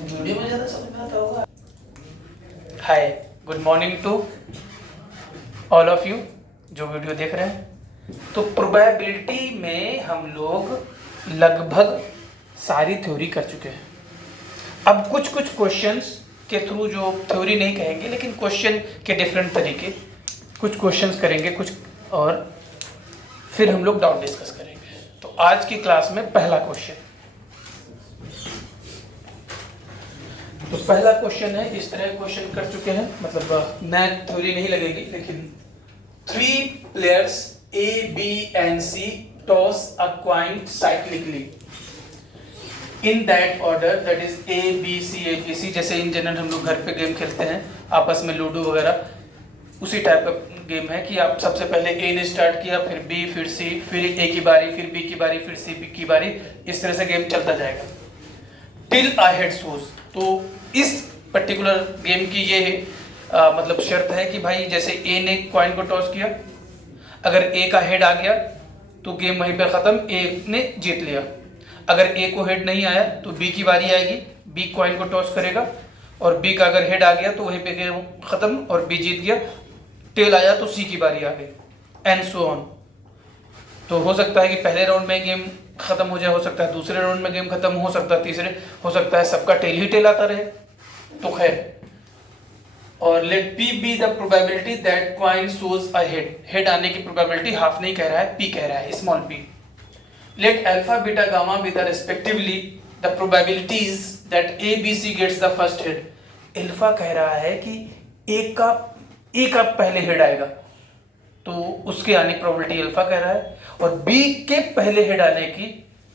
Video में ज़्यादा समझ में आता होगा। Hi, good morning to all of you जो वीडियो देख रहे हैं। तो प्रोबेबिलिटी में हम लोग लगभग सारी थ्योरी कर चुके हैं। अब कुछ कुछ क्वेश्चंस के थ्रू, जो थ्योरी नहीं कहेंगे लेकिन क्वेश्चन के डिफरेंट तरीके, कुछ क्वेश्चंस करेंगे कुछ, और फिर हम लोग डाउट डिस्कस करेंगे। तो आज की क्लास में पहला क्वेश्चन, तो पहला क्वेश्चन है, इस तरह क्वेश्चन कर चुके हैं, मतलब नया थ्योरी नहीं लगेगी, लेकिन 3 players A, B and C toss a coin cyclically in that order, that is A B C A B C। जैसे इन जनरल हम लोग घर पे गेम खेलते हैं आपस में, लूडो वगैरह, उसी टाइप का गेम है कि आप सबसे पहले A ने स्टार्ट किया, फिर B, फिर C, फिर A की बारी, फिर B की बारी, फिर C की बारी, इस तरह से गेम चलता जाएगा टिल आई हेड सोज। तो इस पर्टिकुलर गेम की ये मतलब शर्त है कि भाई जैसे ए ने कॉइन को टॉस किया, अगर ए का हेड आ गया तो गेम वहीं पर ख़त्म, ए ने जीत लिया। अगर ए को हेड नहीं आया तो बी की बारी आएगी, बी कॉइन को टॉस करेगा, और बी का अगर हेड आ गया तो वहीं पे गेम ख़त्म और बी जीत गया। टेल आया तो सी की बारी आ गई, एंड सो ऑन। तो हो सकता है कि पहले राउंड में गेम खत्म हो जाए, हो सकता है दूसरे राउंड में गेम खत्म हो सकता है, तीसरे हो सकता है सबका टेल ही टेल आता रहे। तो खैर, और let P be the probability that coin shows a head. Head आने की प्रोबेबिलिटी हाफ नहीं कह रहा है, पी कह रहा है, small P. Let alpha beta gamma be the respectively the probabilities that A B C gets the first head. Alpha कह रहा है कि ए का पहले हेड आएगा तो उसके आने की प्रोबेबिलिटी अल्फा कह रहा है, और बी के पहले हेड आने की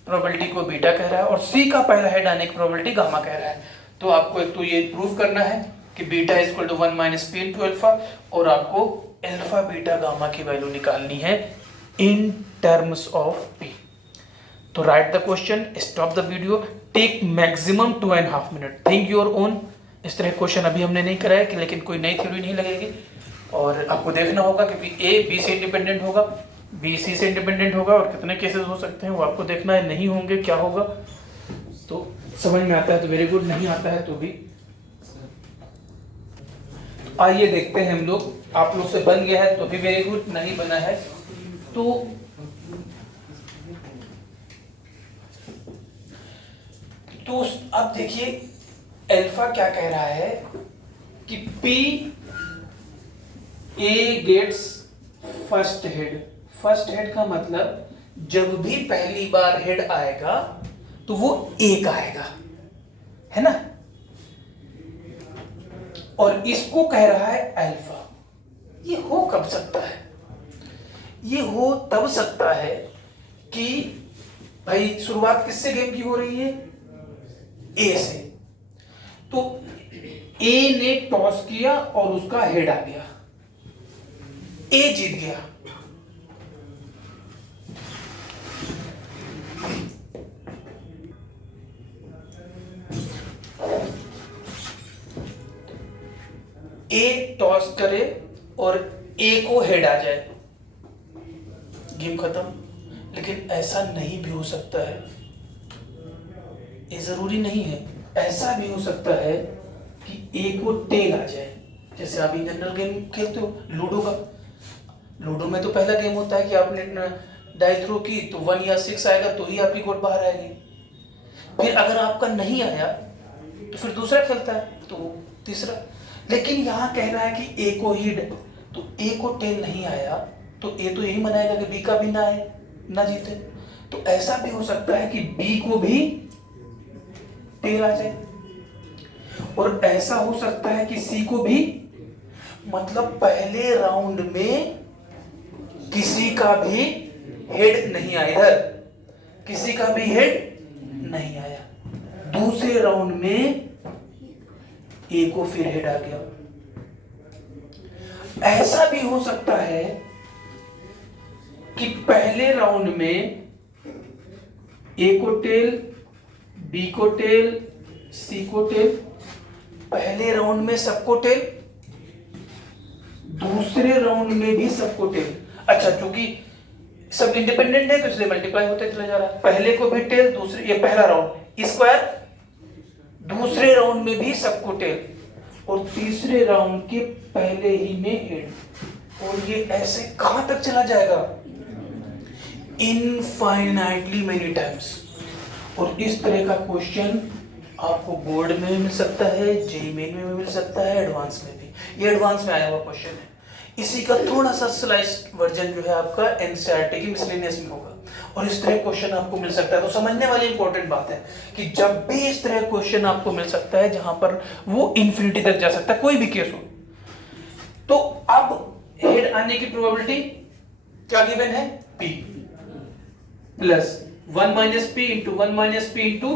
प्रोबेबिलिटी को बीटा कह रहा है, और सी का पहला हेड आने की प्रोबेबिलिटी गामा कह रहा है। तो आपको एक तो ये प्रूव करना है कि beta is equal to 1 minus P into alpha, और आपको अल्फा बीटा गामा की वैल्यू निकालनी है इन टर्म्स ऑफ पी। तो write the question, stop the video, take maximum 2.5 minute, think your own. इस तरह क्वेश्चन अभी हमने नहीं कराया है कि, लेकिन कोई नई थ्योरी नहीं लगेगी, और आपको देखना होगा कि ए बी से इंडिपेंडेंट होगा, बी सी से इंडिपेंडेंट होगा, और कितने केसेस हो सकते हैं वो आपको देखना है। नहीं होंगे क्या होगा, तो समझ में आता है तो वेरी गुड, नहीं आता है तो भी। आइए देखते हैं हम लोग, आप लोग से बन गया है तो भी वेरी गुड, नहीं बना है तो अब देखिए अल्फा क्या कह रहा है कि P A gets first head. First head का मतलब जब भी पहली बार हेड आएगा तो वो एक आएगा, है ना, और इसको कह रहा है अल्फा। ये हो कब सकता है? ये हो तब सकता है कि भाई शुरुआत किससे गेम की हो रही है? ए से। तो ए ने टॉस किया और उसका हेड आ गया, ए जीत गया। ए टॉस करे और ए को हेड आ जाए, गेम खत्म। लेकिन ऐसा नहीं भी हो सकता है, ये जरूरी नहीं है। ऐसा भी हो सकता है कि ए को टेल आ जाए, जैसे आप इन जनरल गेम खेलते हो लूडो का। लूडो में तो पहला गेम होता है कि आपने डाई थ्रो की तो 1 या 6 आएगा तो ही आपकी गोट बाहर आएगी। फिर अगर आपका नहीं आया तो फिर दूसरा खेलता है, तो तीसरा। लेकिन यहाँ कह रहा है कि ए को ही, तो ए को टेल नहीं आया तो ए तो यही मनाएगा कि बी का भी ना आए, ना जीते। तो ऐसा भी हो सकता है कि बी को भी टेल आ जाए, और ऐसा हो सकता है कि सी को भी, मतलब पहले राउंड में किसी का भी हेड नहीं आया, इधर किसी का भी हेड नहीं आया, दूसरे राउंड में ए को फिर हेड आ गया। ऐसा भी हो सकता है कि पहले राउंड में ए को टेल, बी को टेल, सी को टेल, पहले राउंड में सबको टेल, दूसरे राउंड में भी सबको टेल। अच्छा, क्योंकि सब इंडिपेंडेंट है तो इसलिए मल्टीप्लाई होते चला जा रहा है। पहले को भी टेल, दूसरे, ये पहला राउंड स्क्वायर, दूसरे राउंड में भी सबको टेल, और तीसरे राउंड के पहले ही में हेड, और ये ऐसे कहां तक चला जाएगा? Infinitely many times. और इस तरह का क्वेश्चन आपको बोर्ड में भी मिल सकता है, जेईई मेन में भी मिल सकता है, एडवांस में भी। ये एडवांस में आया हुआ क्वेश्चन है। इसी का थोड़ा सा स्लाइस वर्जन जो है आपका एनसीईआरटी की मिसलेनियस में होगा, और इस तरह क्वेश्चन आपको मिल सकता है। तो समझने वाली इंपॉर्टेंट बात है कि जब भी इस तरह क्वेश्चन आपको मिल सकता है जहां पर वो इन्फिनिटी तक जा सकता है, कोई भी केस हो, तो अब हेड आने की प्रोबेबिलिटी क्या गिवन है? p plus 1 minus P into 1 minus P into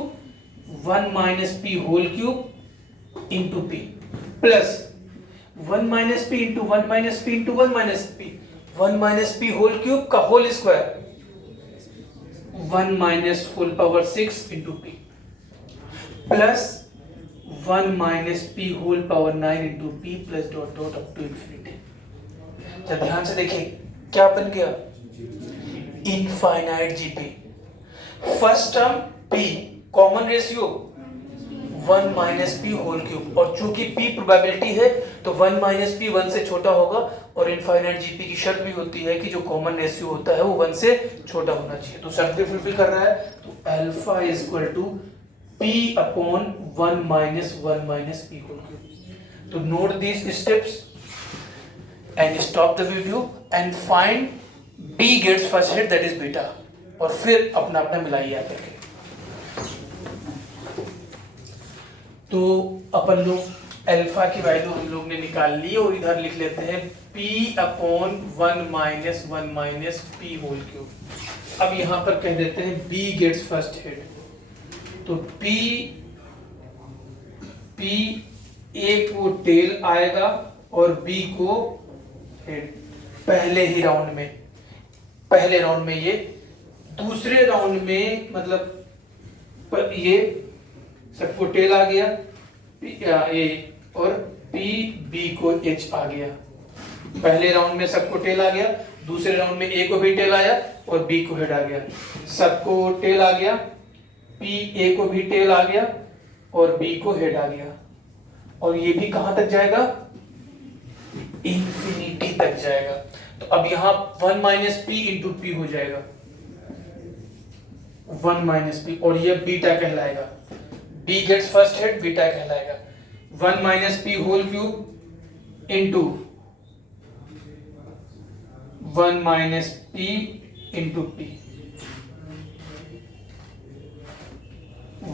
1 minus P whole cube into P, plus 1 minus P into 1 minus P into 1 minus P, 1 minus P whole cube का whole square, 1 minus whole power 6 into P, plus 1 minus P whole power 9 into P, plus dot dot up to infinity. जब ध्यान से देखें क्या बन गया? Infinite GP. First term p, common ratio 1 minus P whole cube, और चूंकि p probability है तो 1 माइनस पी 1 से छोटा होगा, और इनफाइनाइट जीपी की शर्त भी होती है कि जो कॉमन रेशियो होता है वो 1 से छोटा होना चाहिए। तो शर्त भी फुलफिल कर रहा है, तो alpha is equal to p upon 1 minus 1 minus P whole cube. तो note these steps and stop the video and find b gets first hit, that is beta, और फिर अपना अपना मिलाइए आकर के। तो अपन लोग अल्फा की वैल्यू हम लोग ने निकाल ली, और इधर लिख लेते हैं p upon 1 minus 1 minus P whole cube. अब यहां पर कह देते हैं b gets first hit, तो p a को टेल आएगा और b को हेड, पहले ही राउंड में। पहले राउंड में ये, दूसरे राउंड में मतलब ये सबको टेल आ गया ए, और पी बी को एच आ गया। पहले राउंड में सबको टेल आ गया, दूसरे राउंड में ए को भी टेल आया और बी को हेड आ गया। सबको टेल आ गया, पी ए को भी टेल आ गया और बी को हेड आ गया, और ये भी कहां तक जाएगा? इंफिनिटी तक जाएगा। तो अब यहां 1 माइनस पी इंटू पी हो जाएगा, 1 माइनस पी, और ये बीटा कहलाएगा। b gets first head, beta कहलाएगा। 1 minus P whole cube into 1 minus P into P,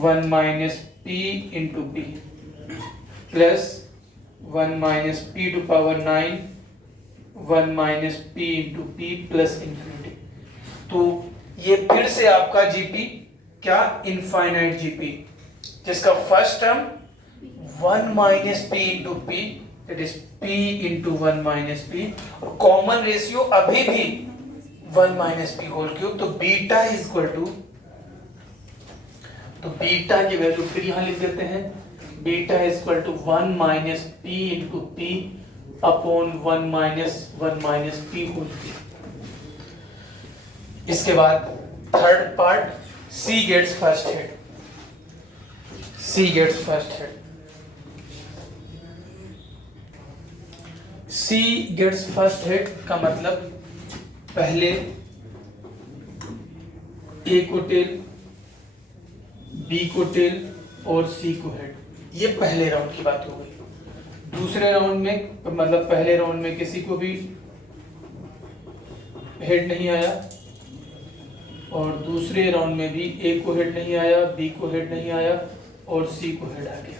1 minus P into P, plus 1 minus P to power 9, 1 minus P into P plus infinity. तो ये फिर से आपका GP क्या? Infinite GP, जिसका first term 1 minus P into P, that is P into 1 minus P, और common ratio अभी भी 1 माइनस पी होल क्यूब। तो बीटा इज इक्वल टू, तो बीटा की वैल्यू फिर यहां लिख देते हैं, beta is equal to 1 minus P into P upon 1 minus P whole cube. इसके बाद third part, C gets first head, C gets first head, C gets first head का मतलब पहले A को टेल, B को टेल और C को head. ये पहले राउंड की बात हो गई। दूसरे राउंड में मतलब पहले राउंड में किसी को भी हेड नहीं आया, और दूसरे राउंड में भी ए को हेड नहीं आया, बी को हेड नहीं आया और सी को हेड आ गया।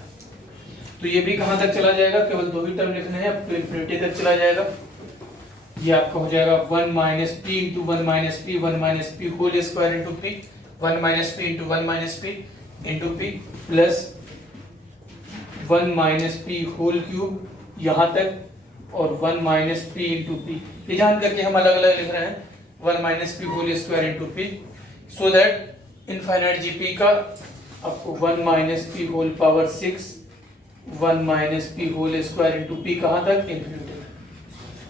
तो ये भी कहां तक चला जाएगा? केवल दो ही टर्म लिखने हैं, अब तो इंफिनिटी तक चला जाएगा। ये आपका हो जाएगा 1 minus P into 1 minus P, 1 minus P whole square into P, 1 minus P into 1 minus P into P, plus 1 minus P whole cube यहाँ तक, और 1 माइनस पी इंटू पी। ये जान करके हम अलग अलग लिख रहे हैं, 1 minus P whole square into P, so that infinite GP का आपको 1 minus P whole power 6, 1 minus P whole square into P कहाँ तक? इन्फिनिटी।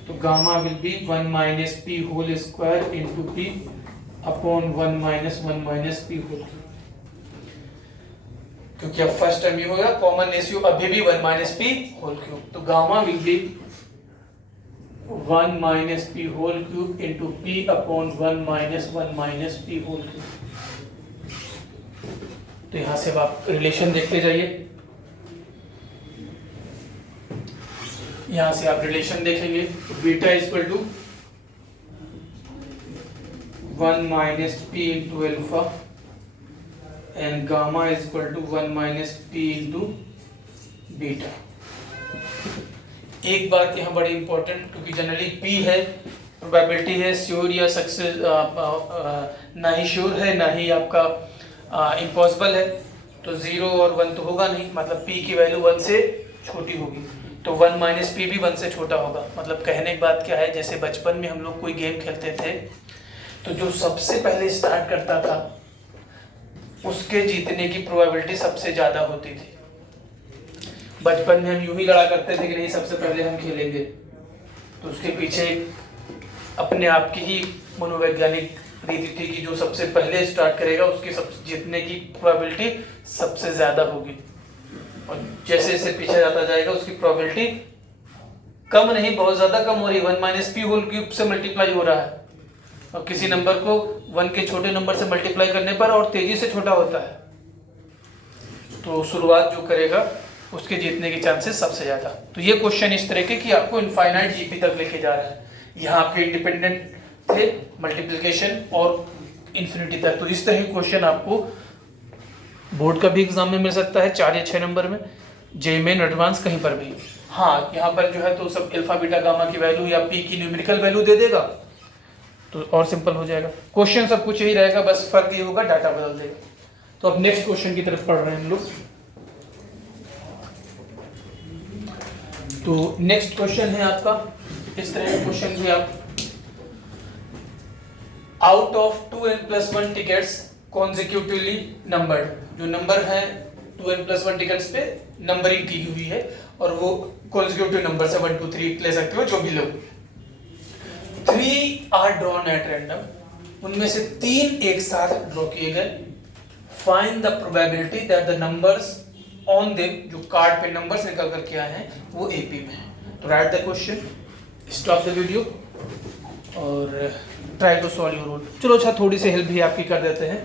तो gamma will be 1 minus P whole square into P upon 1 minus P whole. क्योंकि अब first term ये होगा, common ratio अभी भी 1 माइनस पी होल क्यूब, तो gamma will be 1 minus P whole cube into P upon 1 minus P whole cube. तो यहां से अब आप रिलेशन देखते जाइए, यहां से आप रिलेशन देखेंगे, beta is equal to 1 minus P into alpha and gamma is equal to 1 minus P into beta. एक बात यहाँ बड़ी इंपॉर्टेंट, क्योंकि जनरली पी है, प्रोबेबिलिटी है, श्योर या सक्सेस ना ही श्योर है ना ही आपका इम्पॉसिबल है, तो 0 और 1 तो होगा नहीं, मतलब p की वैल्यू 1 से छोटी होगी, तो 1 माइनस पी भी 1 से छोटा होगा। मतलब कहने की बात क्या है, जैसे बचपन में हम लोग कोई गेम खेलते थे तो जो सबसे पहले स्टार्ट करता था उसके जीतने की प्रोबेबिलिटी सबसे ज़्यादा होती थी। बचपन में हम यूं ही लड़ा करते थे कि नहीं सबसे पहले हम खेलेंगे, तो उसके पीछे अपने आप की ही मनोवैज्ञानिक रीति थी कि जो सबसे पहले स्टार्ट करेगा उसकी सब जीतने की प्रोबेबिलिटी सबसे ज़्यादा होगी, और जैसे जैसे पीछे जाता जाएगा उसकी प्रोबेबिलिटी कम नहीं बहुत ज़्यादा कम हो रही, 1 माइनस पी होल क्यूब से मल्टीप्लाई हो रहा है, और किसी नंबर को 1 के छोटे नंबर से मल्टीप्लाई करने पर और तेजी से छोटा होता है, तो शुरुआत जो करेगा उसके जीतने के चांसेस सबसे ज़्यादा। तो ये क्वेश्चन इस तरह के कि आपको इनफाइनाइट जीपी तक लेके जा रहा है, यहाँ आपके इंडिपेंडेंट थे मल्टीप्लिकेशन और इन्फिनिटी तक, तो इस तरह के क्वेश्चन आपको बोर्ड का भी एग्जाम में मिल सकता है 4 या 6 नंबर में, जे मेन एडवांस कहीं पर भी। हाँ, यहाँ पर जो है तो सब अल्फा बीटा गामा की वैल्यू या पी की न्यूमेरिकल वैल्यू दे देगा तो और सिंपल हो जाएगा। क्वेश्चन सब कुछ यही रहेगा, बस फर्क ये होगा डाटा बदल देगा। तो अब नेक्स्ट क्वेश्चन की तरफ पढ़ रहे हैं हम लोग। तो नेक्स्ट क्वेश्चन है आपका इस तरह का क्वेश्चन भी आप, out of 2n+1 tickets consecutively numbered, जो नंबर है 2n+1 टिकट्स पे नंबरिंग की हुई है और वो कॉन्जिक्यूटिव नंबर से 1 2 3 ले सकते हो जो भी लो। 3 आर ड्रॉन एट रैंडम, उनमें से 3 एक साथ ड्रॉ किए गए। Find the probability that the numbers on them, जो कार्ड पे नंबर्स निकल कर के आए हैं वो एपी में है। तो write the question, stop the video और try to solve your rule. चलो अच्छा, थोड़ी सी हेल्प भी आपकी कर देते हैं।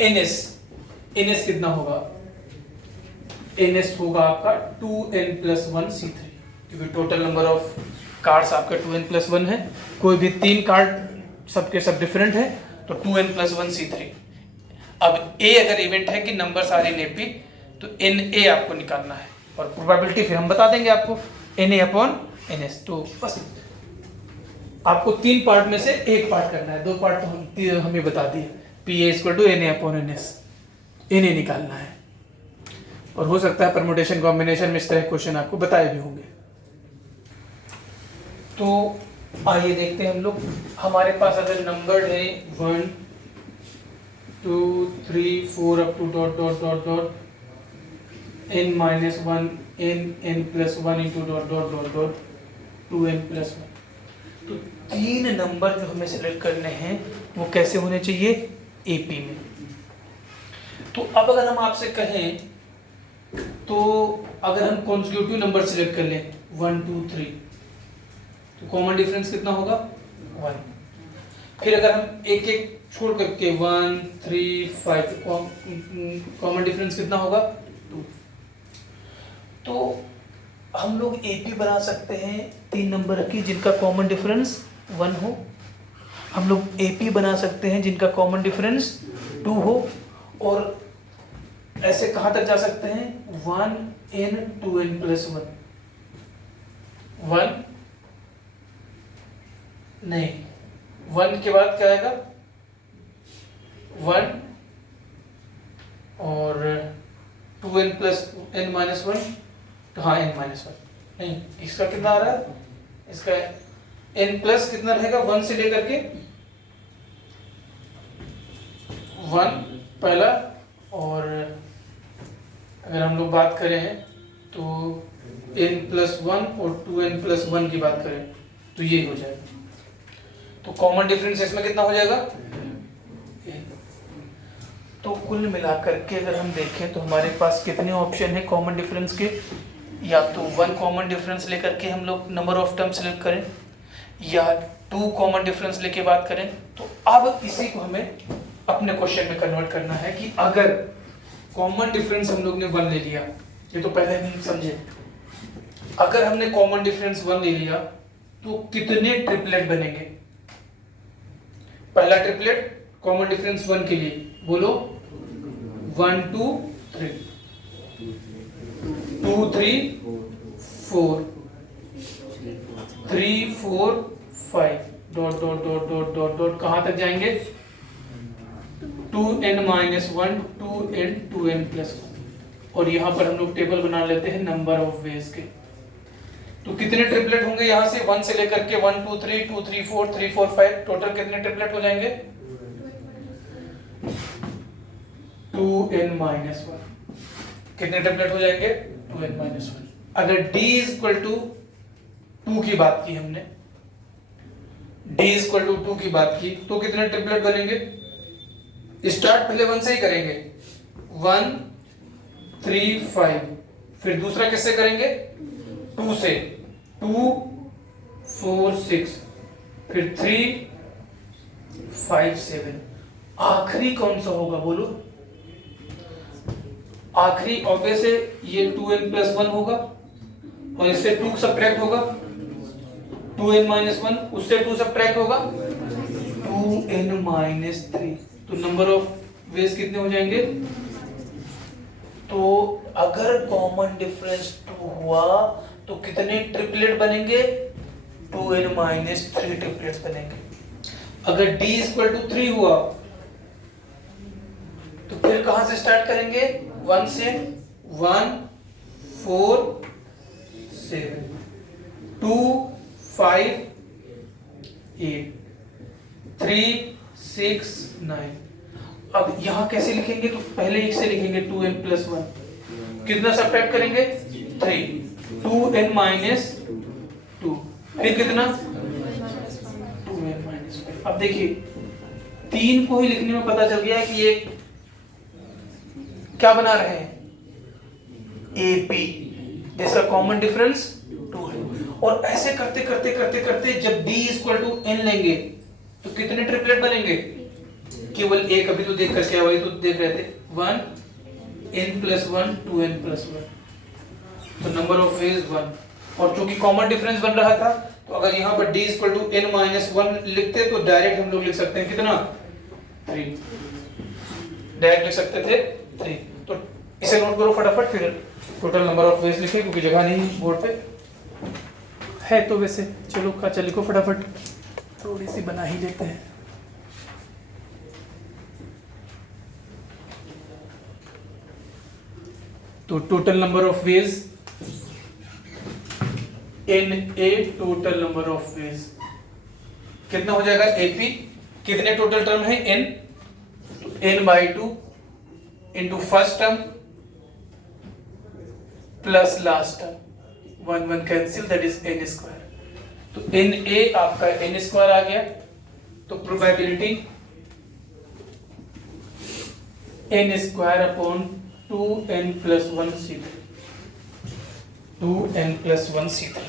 एनएस कितना होगा? एनएस होगा आपका 2n+1 C3, क्योंकि टोटल नंबर ऑफ कार्ड्स आपका 2n+1 है, कोई भी 3 कार्ड सबके सब डिफरेंट है, तो 2n+1 C3। अब ए अगर इवेंट है कि नंबर्स आर इन एपी, तो एन ए आपको निकालना है और प्रोबेबिलिटी फिर हम बता देंगे आपको Na/NS। तो बस आपको 3 पार्ट में से एक पार्ट करना है, 2 पार्ट तो हमें बता दिए, PA=Na/NS, Na निकालना है। और हो सकता है परमुटेशन कॉम्बिनेशन में इस तरह क्वेश्चन आपको बताए भी होंगे। तो आइए देखते हैं हम लोग, हमारे पास अगर नंबर है 1 2 3 4 up to dot dot dot dot n-1 n+1 into dot dot dot dot 2n+1, तो 3 नंबर जो हमें सिलेक्ट करने हैं वो कैसे होने चाहिए? एपी में। तो अब अगर हम आपसे कहें, तो अगर हम कॉन्जिक्यूटिव नंबर सिलेक्ट कर लें 1 2 3, तो कॉमन डिफरेंस कितना होगा? 1। फिर अगर हम एक एक छोड़ करके 1 3 5, कॉमन डिफरेंस कितना होगा? 2। तो हम लोग एपी बना सकते हैं 3 नंबर की जिनका कॉमन डिफरेंस 1 हो, हम लोग एपी बना सकते हैं जिनका कॉमन डिफरेंस 2 हो, और ऐसे कहाँ तक जा सकते हैं? 1n 2n+1, 1 नहीं, 1 के बाद क्या आएगा? 1 और 2n+n-1, तो हाँ n-1 नहीं, इसका कितना आ रहा है? इसका n प्लस कितना रहेगा? 1 से लेकर के 1 पहला, और अगर हम लोग बात करें तो n+1 और 2n+1 की बात करें तो ये हो जाएगा। तो कॉमन डिफरेंस इसमें कितना हो जाएगा? तो कुल मिलाकर के अगर हम देखें तो हमारे पास कितने ऑप्शन हैं कॉमन डिफरेंस के, या तो 1 कॉमन डिफरेंस लेकर के हम लोग नंबर ऑफ टर्म सेलेक्ट करें, या 2 कॉमन डिफरेंस लेके बात करें। तो अब इसी को हमें अपने क्वेश्चन में कन्वर्ट करना है कि अगर कॉमन डिफरेंस हम लोग ने 1 ले लिया, ये तो पहले हम समझे, अगर हमने कॉमन डिफरेंस 1 ले लिया तो कितने ट्रिपलेट बनेंगे। पहला ट्रिपलेट कॉमन डिफरेंस 1 के लिए बोलो 1 2 3, 2 3 4, 3 4 5 dot dot dot dot dot dot कहां तक जाएंगे 2n-1 2n 2n+1। और यहां पर हम लोग टेबल बना लेते हैं नंबर ऑफ वेज के। तो कितने ट्रिपलेट होंगे यहां से 1 से लेकर के 1 2 3 2 3 4 3 4 5 टोटल कितने ट्रिपलेट हो जाएंगे 2n-1। कितने ट्रिपलेट हो जाएंगे 2n-1। अगर d = 2 की बात की हमने, d = 2 की बात की तो कितने ट्रिपलेट बनेंगे। स्टार्ट पहले 1 से ही करेंगे 1 3 5, फिर दूसरा किससे करेंगे 2 से 2 4 6, फिर 3 5 7, आखिरी कौन सा होगा बोलो। आखिरी ऑब्वियस है ये 2n+1 होगा और इससे 2 सब्ट्रैक्ट होगा 2n-1, उससे 2 सब्ट्रैक्ट होगा 2n-3। तो नंबर ऑफ वेज कितने हो जाएंगे। तो अगर कॉमन डिफरेंस 2 हुआ तो कितने ट्रिपलेट बनेंगे 2n-3 ट्रिपलेट्स बनेंगे। अगर d = 3 हुआ तो फिर कहां से स्टार्ट करेंगे 1 से 1 4 7 2 5 8 3 6 9। अब यहां कैसे लिखेंगे तो पहले एक से लिखेंगे 2n+1, कितना सब्ट्रैक्ट करेंगे 3, 2n-2, फिर कितना 2n-5। अब देखिए 3 को ही लिखने में पता चल गया कि ये क्या बना रहे हैं AP, जिसका कॉमन डिफरेंस 2 है। और ऐसे करते करते करते करते जब d = n लेंगे तो कितने ट्रिपलेट बनेंगे। केवल एक अभी तो देख करके वही तो देख रहे थे 1n+1 2n+1, तो नंबर ऑफ वेज 1। और चूंकि कॉमन डिफरेंस बन रहा था तो अगर यहाँ पर d = n-1 लिखते तो डायरेक्ट हम लोग लिख सकते हैं कितना 3, डायरेक्ट लिख सकते थे 3। तो इसे नोट करो फटाफट, फिर टोटल नंबर ऑफ वेज लिखे क्योंकि जगह नहीं बोर्ड पे है। तो वैसे चलो अच्छा लिखो फटाफट, थोड़ी सी बना ही लेते हैं। तो total number of ways NA, total number of ways कितना हो जाएगा AP। कितने टोटल टर्म है n, n/2 into first term plus last term 1 1 cancel, that is n²। तो NA आपका n² आ गया। तो probability n² 2n+1 C3, 2n+1 C3।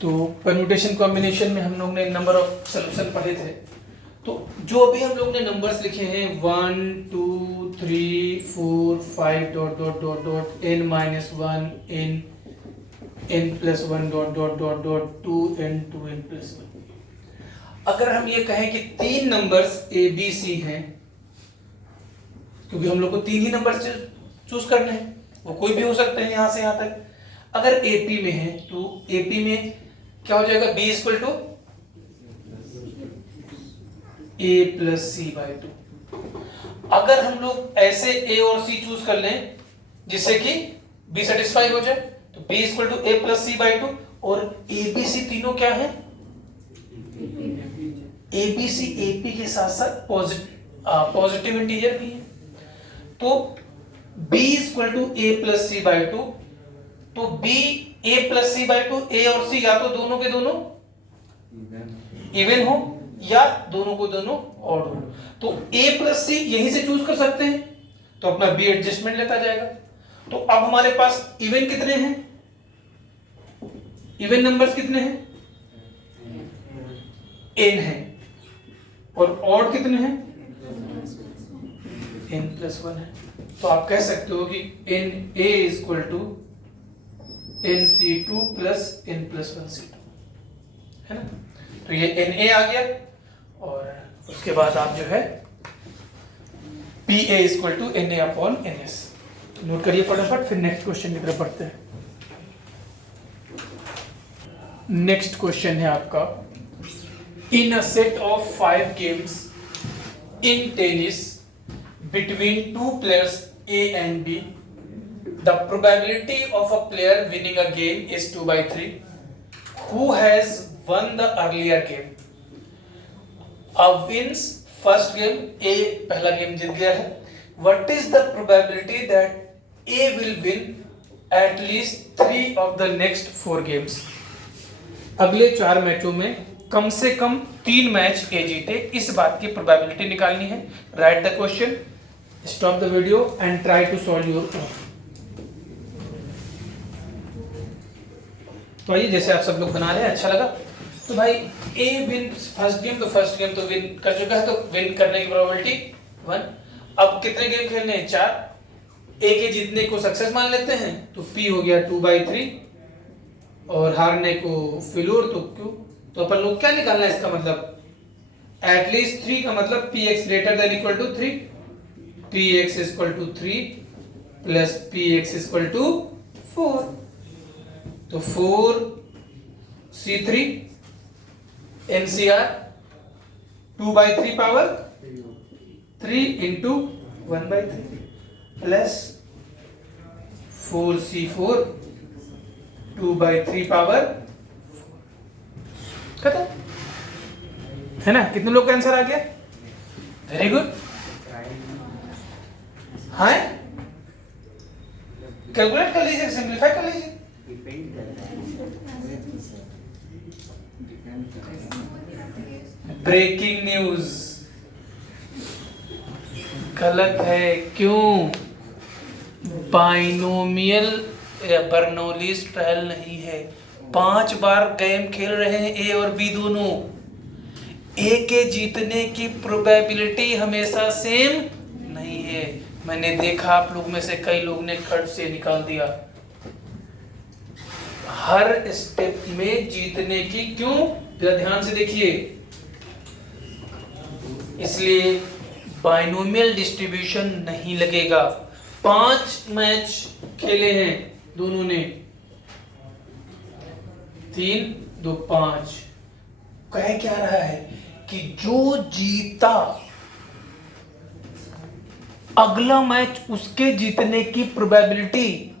तो परम्यूटेशन कॉम्बिनेशन में हम लोग ने नंबर ऑफ सॉल्यूशन पढ़े थे। तो जो भी हम लोग ने नंबर्स लिखे हैं 1 2 3 4 5 dot dot dot dot n-1 n+1 dot dot dot dot 2n 2n+1। अगर हम ये कहें कि 3 नंबर्स ABC हैं, क्योंकि हम लोग को 3 ही नंबर चूज करने हैं, वो कोई भी हो सकते हैं यहां से यहां तक। अगर AP में है तो AP में क्या हो जाएगा B = A + C/2। अगर हम लोग ऐसे A और C चूज कर लें जिससे कि B सेटिस्फाई हो जाए तो B = A + C/2। और ABC तीनों क्या है ABC AP के साथ साथ पॉजिटिव इंटीजर भी है। तो B = A + C/2, तो B a plus C by 2, A और सी या तो दोनों के दोनों इवन हो या दोनों को दोनों ऑड हो। तो a प्लस सी यहीं से चूज कर सकते हैं, तो अपना b एडजस्टमेंट लेता जाएगा। तो अब हमारे पास इवन कितने हैं, इवन नंबर्स कितने हैं, n है, और ऑड कितने हैं, n प्लस 1 है। तो आप कह सकते हो कि n a is equal to nc2 plus n plus 1 c2 है ना। तो ये na आ गया, और उसके बाद आप जो है pa is equal to na upon ns। Note करिए फटाफट, फिर नेक्स्ट क्वेश्चन की तरफ बढ़ते हैं। नेक्स्ट क्वेश्चन है आपका, in a set of 5 games in tennis between 2 players A and B, the probability of a player winning a game is 2/3. Who has won the earlier game? Wins first game, A पहला game जीत गया है। What is the probability that A will win at least 3 of the next 4 games? अगले 4 मैचों में कम से कम 3 match A जीते, इस बात की प्रोबेबिलिटी निकालनी है। Write the question, stop the video and try to solve your own. तो आइए, जैसे आप सब लोग बना रहे हैं, अच्छा लगा। तो भाई ए विन फर्स्ट गेम, तो फर्स्ट गेम तो विन कर चुका है, तो विन करने की प्रोबेबिलिटी 1। अब कितने गेम खेलने हैं, 4। ए के जीतने को सक्सेस मान लेते हैं, तो पी हो गया 2/3, और हारने को फेल्योर, तो क्यों। तो अपन लोग क्या निकालना है, इसका मतलब एटलीस्ट 3 का मतलब px greater than equal to 3, px is equal to 3 plus px is equal to 4। तो 4c3 NCR 2/3 पावर 3 इंटू 1/3 प्लस 4c4 2/3 पावर, खत्म है ना। कितने लोग का आंसर आ गया, वेरी गुड। हाँ, कैलकुलेट कर लीजिए, सिंप्लीफाई कर लीजिए। ब्रेकिंग न्यूज, गलत है। क्यों, बाइनोमियल या बर्नौलीज ट्रायल नहीं है। 5 बार गेम खेल रहे हैं ए और बी दोनों, ए के जीतने की प्रोबेबिलिटी हमेशा सेम नहीं है। मैंने देखा आप लोग में से कई लोग ने खट से निकाल दिया। हर स्टेप में जीतने की, क्यों, जरा ध्यान से देखिए, इसलिए बाइनोमियल डिस्ट्रीब्यूशन नहीं लगेगा। 5 मैच खेले हैं दोनों ने, 3 2 5। कह क्या रहा है कि जो जीता अगला मैच उसके जीतने की प्रोबेबिलिटी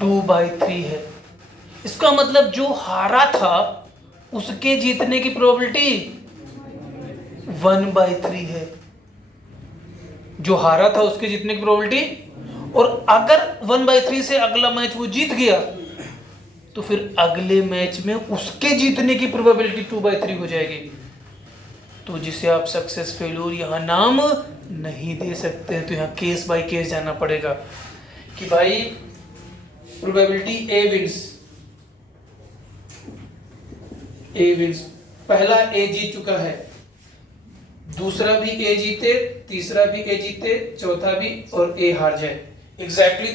2/3 है। इसका मतलब जो हारा था उसके जीतने की प्रोबेबिलिटी 1/3 है। जो हारा था उसके जीतने की प्रोबेबिलिटी, और अगर 1/3 से अगला मैच वो जीत गया तो फिर अगले मैच में उसके जीतने की प्रोबेबिलिटी 2/3 हो जाएगी। तो जिसे आप सक्सेस फेल्योर यहाँ नाम नहीं दे सकते हैं, तो यहाँ केस बाय केस जाना पड़ेगा कि भाई प्रोबेबिलिटी ए विंस, पहला ए जीत चुका है, दूसरा भी ए जीते, तीसरा भी ए जीते, चौथा भी, और ए हार जाए। एग्जैक्टली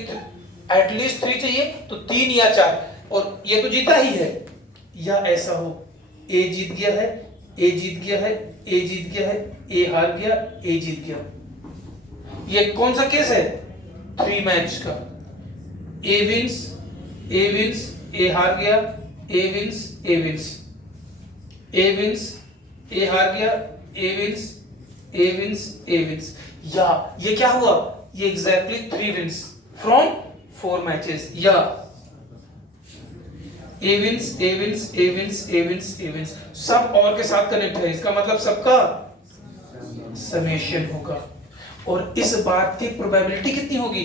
एटलीस्ट 3 चाहिए, तो 3 या 4, और ये तो जीता ही है, या ऐसा हो ए जीत गया है, ए जीत गया है, ए जीत गया है, ए हार गया, ए जीत गया। ये कौन सा केस है, 3 मैच का। ए विंस, ए हार गया, ए विंस, ए विंस, ए विंस, ए हार गया, ए विंस, ए विंस, ए विंस। या ये क्या हुआ, ये एग्जैक्टली 3 विंस फ्रॉम 4 मैचेस, या ए विंस, ए विंस, ए विंस, ए विंस, ए विंस, सब और के साथ कनेक्ट है। इसका मतलब सबका समेशन होगा। और इस बात की प्रोबेबिलिटी कितनी होगी,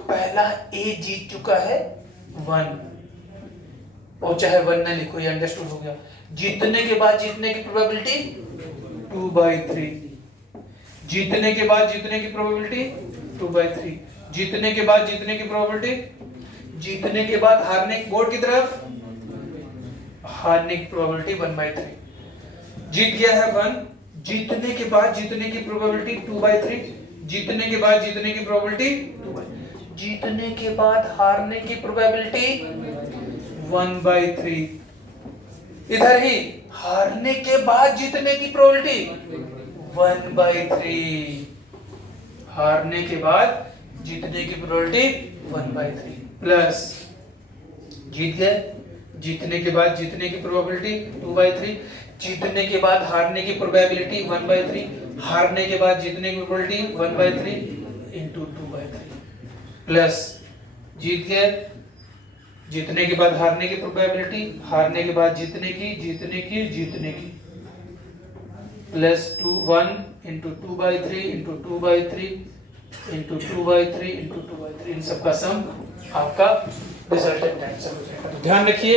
पहला ए जीत चुका है 1, और चाहे 1 न लिखो, ये अंडरस्टूड हो गया। जीतने के बाद जीतने की प्रोबेबिलिटी 2/3, जीतने के बाद जीतने की प्रोबेबिलिटी 2/3, जीतने के बाद जीतने की प्रोबेबिलिटी, जीतने के बाद हारने बोर्ड की तरफ हारने की प्रोबेबिलिटी 1/3। जीत गया है 1, जीतने के बाद जीतने की प्रोबेबिलिटी 2/3, जीतने के बाद जीतने की प्रोबेबिलिटी 2/3, जीतने के बाद हारने की प्रोबेबिलिटी 1/3। इधर ही हारने के बाद जीतने की प्रोबेबिलिटी 1/3, हारने के बाद जीतने की प्रोबेबिलिटी 1/3 प्लस जीत गए, जीतने के बाद जीतने की प्रोबेबिलिटी 2/3, जीतने के बाद हारने की प्रोबेबिलिटी 1/3, हारने के बाद जीतने की प्रोबेबिलिटी 1/3 इंटू 2/3 प्लस जीत गए, जीतने के बाद हारने की प्रोबेबिलिटी, हारने के बाद जीतने की plus 1 into 2/3 into 2/3 into 2/3 into 2/3, इन सबका सम आपका रिजल्टेंट आंसर हो जाएगा। तो ध्यान रखिए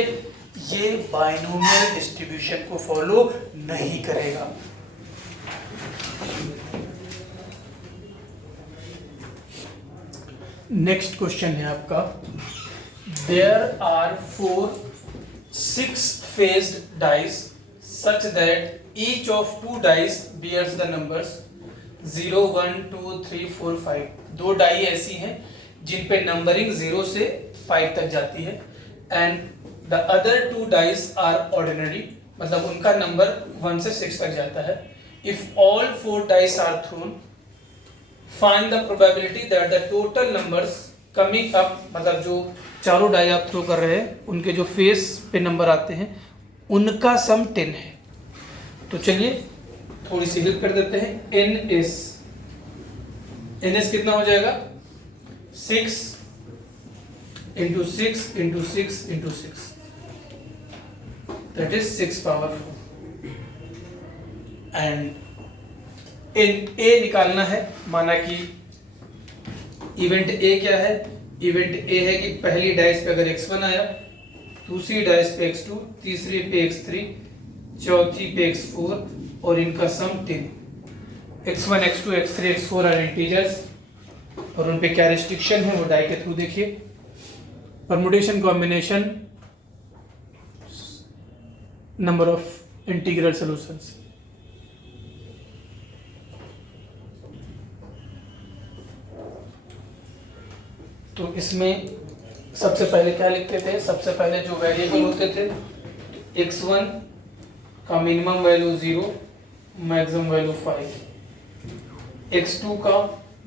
ये बाइनोमियल डिस्ट्रीब्यूशन को फॉलो नहीं करेगा। नेक्स्ट क्वेश्चन है आपका, there are 4 6-faced dice such that each of 2 dice bears the numbers 0, 1, 2, 3, 4, 5। दो डाई ऐसी हैं जिन पे नंबरिंग 0 से 5 तक जाती है, and the other 2 dice are ordinary, मतलब उनका नंबर 1 से 6 तक जाता है। If all 4 dice are thrown, find the probability that the total numbers coming up, मतलब जो चारों डाई आप थ्रो कर रहे हैं उनके जो फेस पे नंबर आते हैं उनका सम 10 है। तो चलिए थोड़ी सी हेल्प कर देते हैं। एन एस कितना हो जाएगा 6 into 6 into 6 into 6, that is 6 power 4। And in A निकालना है, माना कि इवेंट ए क्या है, इवेंट ए है कि पहली डाइस पे अगर x1 आया, दूसरी डाइस पे x2, तीसरी पे x3, चौथी पे x4 और इनका सम 10। x1 x2 x3 x4 are integers और उन पे क्या रिस्ट्रिक्शन है वो डाई के थ्रू देखिए। Permutation combination number of integral solutions, तो इसमें सबसे पहले क्या लिखते थे, सबसे पहले जो वेरिएबल होते थे x1 का minimum value 0, maximum value 5, x2 का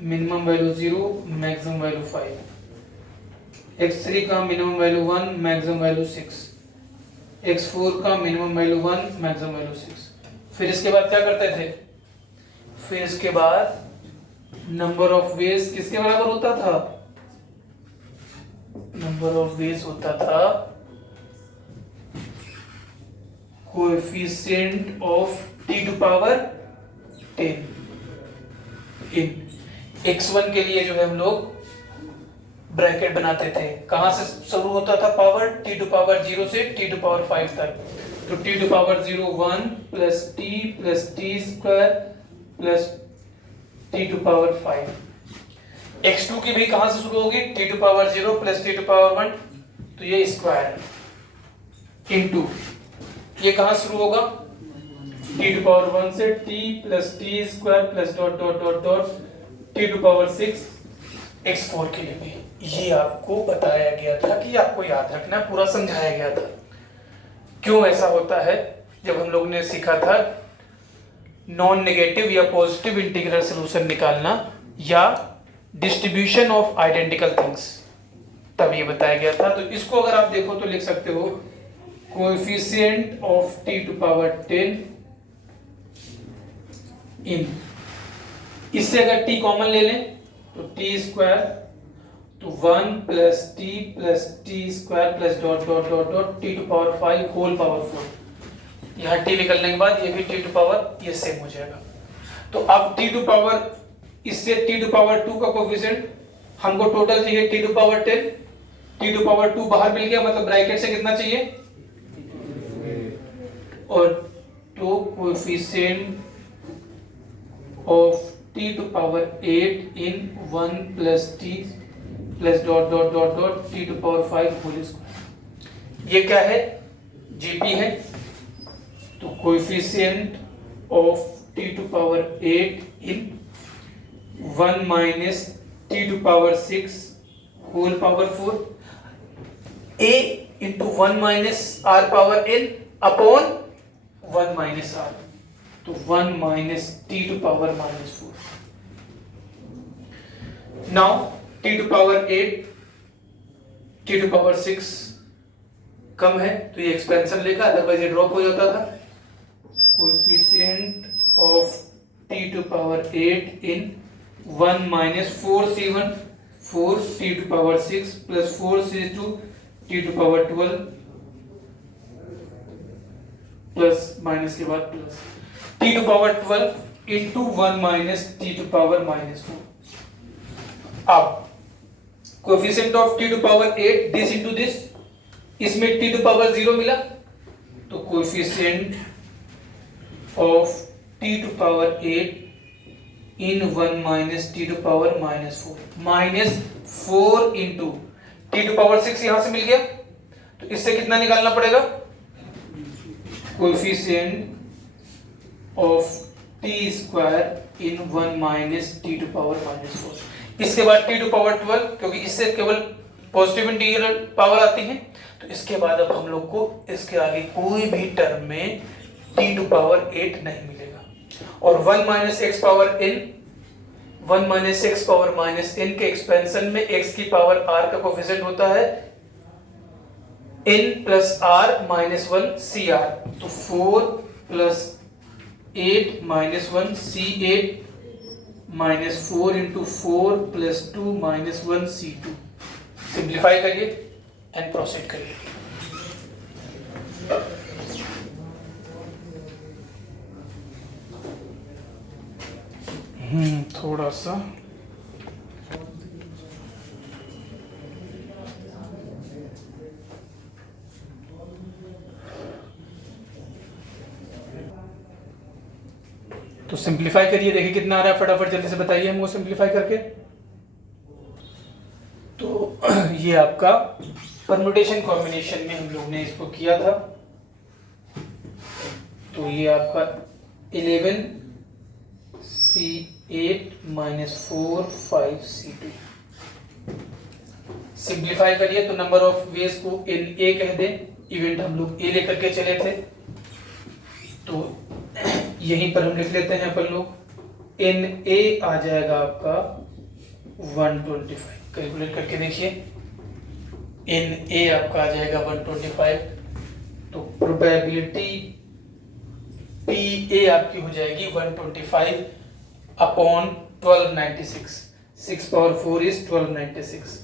minimum value 0, maximum value 5, x3 का minimum value 1, maximum value 6, x4 का मिनिमम वैल्यू 1, मैक्सिमम वैल्यू 6। फिर इसके बाद क्या करते थे, फिर इसके बाद नंबर ऑफ वेज किसके बराबर होता था, नंबर ऑफ वेज होता था coefficient of t to power 10। In x1 के लिए जो है हम लोग ब्रैकेट बनाते थे, कहां से शुरू होता था पावर, t टू पावर 0 से t टू पावर 5 तक। तो t to power 0 1 plus t square plus t to power 5। x2 की भी कहां से शुरू होगी, t to power 0 plus t to power 1, तो ये स्क्वायर इनटू ये कहां शुरू होगा, t टू पावर 1 से t plus t square plus dot dot dot dot t to power 6 x4 के लिए भी। ये आपको बताया गया था कि आपको याद रखना, पूरा समझाया गया था। क्यों ऐसा होता है, जब हम लोग ने सीखा था नॉन नेगेटिव या पॉजिटिव इंटीग्रल सॉल्यूशन निकालना या डिस्ट्रीब्यूशन ऑफ आइडेंटिकल थिंग्स, तब ये बताया गया था। तो इसको अगर आप देखो तो लिख सकते हो coefficient of t to power 10 in, इससे अगर t कॉमन ले लें तो t स्क्वायर, तो 1 plus t square plus dot dot dot dot t to power 5 whole power 4। यहाँ t निकलने के बाद ये भी t टू पावर ये सेम हो जाएगा। तो अब t टू पावर, इससे t टू पावर 2 का कोएफिशिएंट हमको टोटल चाहिए t to power 10, t to power 2 बाहर मिल गया, मतलब ब्रैकेट से कितना चाहिए और तो coefficient of t to power 8 in 1 plus t plus dot dot dot dot t to power 5 whole square। ये क्या है? GP है। तो coefficient of t to power 8 in 1 minus t to power 6 whole power 4 a into 1 minus r power n upon 1 minus r, तो 1 minus t to power minus 4। now t to power 8 t to power 6 कम है तो ये expansion लेगा, otherwise ये drop हो जाता था। Coefficient of t to power 8 in 1 minus 4c1 4 t to power 6 plus 4c2 t to power 12 plus minus के बाद plus t to power 12 into 1 minus t to power minus 4। अब coefficient of t to power 8 this into this, इसमें t to power 0 मिला तो coefficient of t to power 8 in 1 minus t to power minus 4 minus 4 into t to power 6 यहां से मिल गया तो इससे कितना निकालना पड़ेगा? Coefficient of t square in 1 minus t to power minus 4। इसके बाद t to power 12, क्योंकि इससे केवल पॉजिटिव इंटीग्रल पावर आती है तो इसके बाद अब हम लोग को इसके आगे कोई भी टर्म में t to power 8 नहीं मिलेगा। और 1 minus x power n 1 minus x power minus n के एक्सपेंशन में x की पावर r का कोएफिशिएंट होता है n plus r minus 1 cr, तो 4 plus 8 minus 1 c8 minus 4 into 4 plus 2 minus 1 c2। Simplify करिए एंड प्रोसीड करिए। थोड़ा सा तो सिंप्लीफाई करिए, देखिए कितना आ रहा है, फटाफट जल्दी से बताइए हमको सिंप्लीफाई करके। तो ये आपका परम्यूटेशन कॉम्बिनेशन में हम लोग ने इसको किया था, तो ये आपका 11c8 minus 4 5c2। सिंप्लीफाई करिए तो नंबर ऑफ वेज को Na कह दें, इवेंट हम लोग a लेकर के चले थे तो यहीं पर हम लिख लेते हैं अपन लोग, Na आ जाएगा आपका 125। कैलकुलेट करके देखिए, Na आपका आ जाएगा 125, तो प्रोबेबिलिटी Pa आपकी हो जाएगी 125 अपॉन 1296। 6 power 4 is 1296।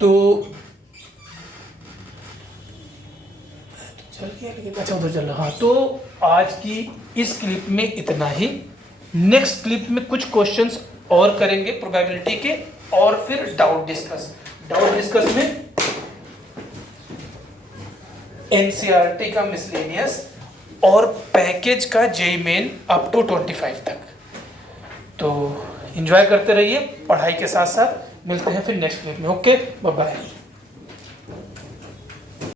तो चल गया, अच्छा उधर चल रहा। हाँ, तो आज की इस क्लिप में इतना ही। नेक्स्ट क्लिप में कुछ क्वेश्चंस और करेंगे प्रोबेबिलिटी के, और फिर डाउट डिस्कस में एनसीईआरटी का मिसलेनियस और पैकेज का जेईई मेन अप टू 25 तक। तो एंजॉय करते रहिए पढ़ाई के साथ साथ। मिलते हैं फिर नेक्स्ट क्लिप में। Okay, bye bye.